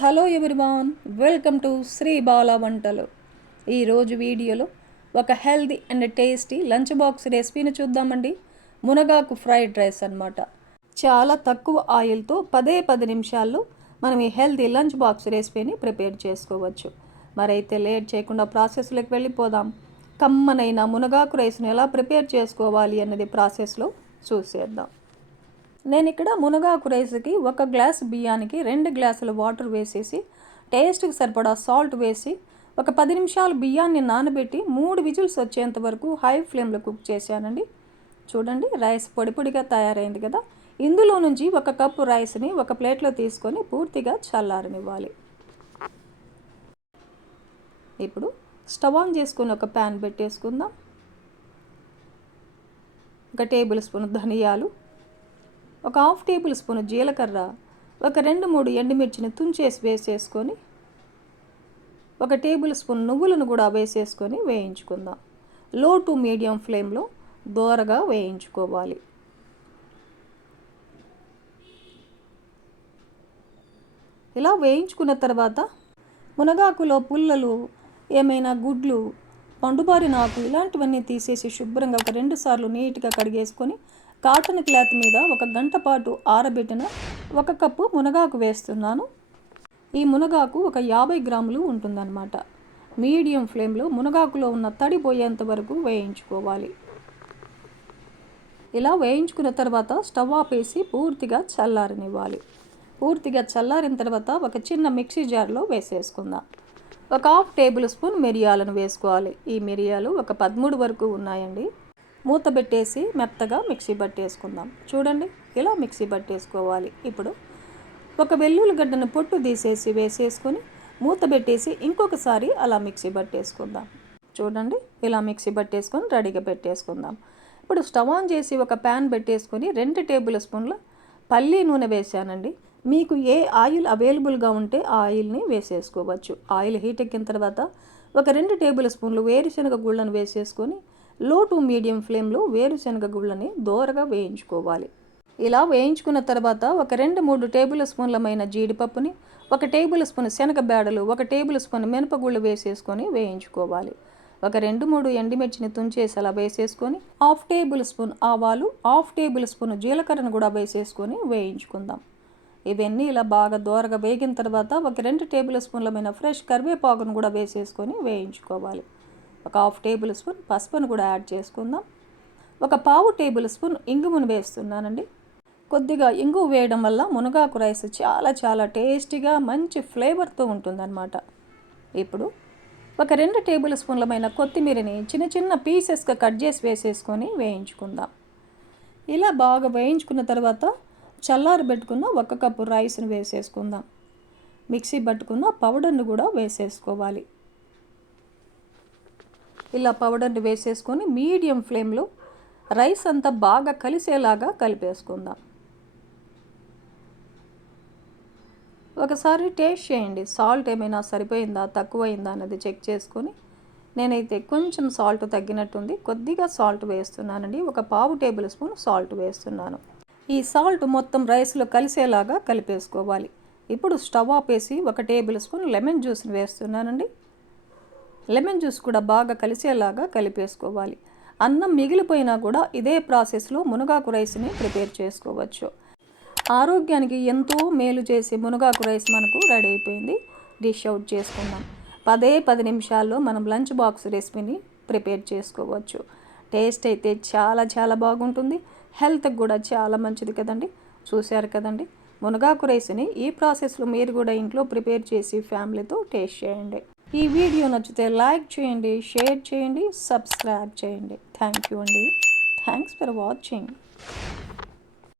Hello everyone, welcome to Sri Bala వంటలు. ఈరోజు వీడియోలో ఒక healthy and tasty lunch box రెసిపీని చూద్దామండి. మునగాకు ఫ్రైడ్ రైస్ అన్నమాట. చాలా తక్కువ ఆయిల్తో 10 నిమిషాల్లో మనం ఈ హెల్దీ లంచ్ బాక్స్ రెసిపీని ప్రిపేర్ చేసుకోవచ్చు. మరైతే లేట్ చేయకుండా ప్రాసెస్లోకి వెళ్ళిపోదాం. కమ్మనైన మునగాకు రైస్ను ఎలా ప్రిపేర్ చేసుకోవాలి అన్నది ప్రాసెస్లో చూసేద్దాం. నేను ఇక్కడ మునగాకు రైస్కి 1 గ్లాస్ బియ్యానికి 2 గ్లాసుల వాటర్ వేసేసి టేస్ట్కి సరిపడా సాల్ట్ వేసి ఒక 10 నిమిషాలు బియ్యాన్ని నానబెట్టి 3 విజిల్స్ వచ్చేంత వరకు హై ఫ్లేమ్లో కుక్ చేశానండి. చూడండి, రైస్ పొడి పొడిగా తయారైంది కదా. ఇందులో నుంచి 1 కప్పు రైస్ని ఒక ప్లేట్లో తీసుకొని పూర్తిగా చల్లారనివ్వాలి. ఇప్పుడు స్టవ్ ఆన్ చేసుకొని ఒక ప్యాన్ పెట్టేసుకుందాం. 1 టేబుల్ స్పూన్ ధనియాలు, ఒక 1/2 టేబుల్ స్పూన్ జీలకర్ర, ఒక 2-3 ఎండుమిర్చిని తుంచేసి వేసేసుకొని 1 టేబుల్ స్పూన్ నువ్వులను కూడా వేసేసుకొని వేయించుకుందాం. లో టు మీడియం ఫ్లేమ్లో దోరగా వేయించుకోవాలి. ఇలా వేయించుకున్న తర్వాత మునగాకులో పుల్లలు, ఏమైనా గుడ్లు, పండుబారిన ఆకు ఇలాంటివన్నీ తీసేసి శుభ్రంగా ఒక 2 సార్లు నీట్గా కడిగేసుకొని కాటన్ క్లాత్ మీద 1 గంట పాటు ఆరబెట్టిన 1 కప్పు మునగాకు వేస్తున్నాను. ఈ మునగాకు ఒక 50 గ్రాములు ఉంటుందన్నమాట. మీడియం ఫ్లేమ్లో మునగాకులో ఉన్న తడి పోయేంత వరకు వేయించుకోవాలి. ఇలా వేయించుకున్న తర్వాత స్టవ్ ఆపేసి పూర్తిగా చల్లారనివ్వాలి. పూర్తిగా చల్లారిన తర్వాత ఒక చిన్న మిక్సీ జార్లో వేసేసుకుందాం. ఒక 1/2 టేబుల్ స్పూన్ మిరియాలను వేసుకోవాలి. ఈ మిరియాలు ఒక 13 వరకు ఉన్నాయండి. మూత పెట్టేసి మెత్తగా మిక్సీ పట్టేసుకుందాం. చూడండి, ఇలా మిక్సీ పట్టేసుకోవాలి. ఇప్పుడు ఒక వెల్లుల్లిగడ్డను పొట్టు తీసేసి వేసేసుకొని మూత పెట్టేసి ఇంకొకసారి అలా మిక్సీ పట్టేసుకుందాం. చూడండి, ఇలా మిక్సీ పట్టేసుకొని రెడీగా పెట్టేసుకుందాం. ఇప్పుడు స్టవ్ ఆన్ చేసి ఒక ప్యాన్ పెట్టేసుకొని 2 టేబుల్ స్పూన్ల పల్లి నూనె వేసానండి. మీకు ఏ ఆయిల్ అవైలబుల్గా ఉంటే ఆ ఆయిల్ని వేసేసుకోవచ్చు. ఆయిల్ హీట్ ఎక్కిన తర్వాత ఒక 2 టేబుల్ స్పూన్లు వేరుశనగ గుళ్ళను వేసేసుకొని లో టు మీడియం ఫ్లేమ్లో వేరుశనగ గుళ్ళని దోరగా వేయించుకోవాలి. ఇలా వేయించుకున్న తర్వాత ఒక 2-3 టేబుల్ స్పూన్లమైన జీడిపప్పుని, 1 టేబుల్ స్పూన్ శనగబేడలు, 1 టేబుల్ స్పూన్ మినపగుళ్ళు వేసేసుకొని వేయించుకోవాలి. ఒక 2-3 ఎండుమిర్చిని తుంచేసి అలా వేసేసుకొని 1/2 టేబుల్ స్పూన్ ఆవాలు, 1/2 టేబుల్ స్పూన్ జీలకర్రను కూడా వేసేసుకొని వేయించుకుందాం. ఇవన్నీ ఇలా బాగా దోరగా వేగిన తర్వాత ఒక 2 టేబుల్ స్పూన్లమైన ఫ్రెష్ కరివేపాకును కూడా వేసేసుకొని వేయించుకోవాలి. ఒక 1/2 టేబుల్ స్పూన్ పసుపును కూడా యాడ్ చేసుకుందాం. ఒక 1/4 టేబుల్ స్పూన్ ఇంగువను వేస్తున్నానండి. కొద్దిగా ఇంగువ వేయడం వల్ల మునగాకు రైస్ చాలా టేస్టీగా మంచి ఫ్లేవర్తో ఉంటుందన్నమాట. ఇప్పుడు ఒక 2 టేబుల్ స్పూన్లమైన కొత్తిమీరని చిన్న పీసెస్గా కట్ చేసి వేసేసుకొని వేయించుకుందాం. ఇలా బాగా వేయించుకున్న తర్వాత చల్లారబెట్టుకున్న 1 కప్పు రైస్ని వేసేసుకుందాం. మిక్సీ పట్టుకున్న పౌడర్ని కూడా వేసేసుకోవాలి. ఇలా పౌడర్ని వేసేసుకొని మీడియం ఫ్లేమ్లో రైస్ అంతా బాగా కలిసేలాగా కలిపేసుకుందాం. ఒకసారి టేస్ట్ చేయండి, సాల్ట్ ఏమైనా సరిపోయిందా తక్కువైందా అన్నది చెక్ చేసుకొని. నేనైతే కొంచెం సాల్ట్ తగ్గినట్టుంది, కొద్దిగా సాల్ట్ వేస్తున్నానండి. ఒక 1/4 టేబుల్ స్పూన్ సాల్ట్ వేస్తున్నాను. ఈ సాల్ట్ మొత్తం రైస్లో కలిసేలాగా కలిపేసుకోవాలి. ఇప్పుడు స్టవ్ ఆపేసి 1 టేబుల్ స్పూన్ లెమన్ జ్యూస్ని వేస్తున్నానండి. లెమన్ జ్యూస్ కూడా బాగా కలిసేలాగా కలిపేసుకోవాలి. అన్నం మిగిలిపోయినా కూడా ఇదే ప్రాసెస్లో మునగాకు రైస్ని ప్రిపేర్ చేసుకోవచ్చు. ఆరోగ్యానికి ఎంతో మేలు చేసే మునగాకు రైస్ మనకు రెడీ అయిపోయింది. డిష్ అవుట్ చేసుకుందాం. 10 నిమిషాల్లో మనం లంచ్ బాక్స్ రెసిపీని ప్రిపేర్ చేసుకోవచ్చు. టేస్ట్ అయితే చాలా బాగుంటుంది. హెల్త్కి కూడా చాలా మంచిది కదండి. చూశారు కదండి, మునగాకు రైస్ని ఈ ప్రాసెస్లో మీరు కూడా ఇంట్లో ప్రిపేర్ చేసి ఫ్యామిలీతో టేస్ట్ చేయండి. ఈ వీడియో నచ్చితే లైక్ చేయండి, షేర్ చేయండి, సబ్స్క్రైబ్ చేయండి. థ్యాంక్ యూ అండి. Thanks for watching.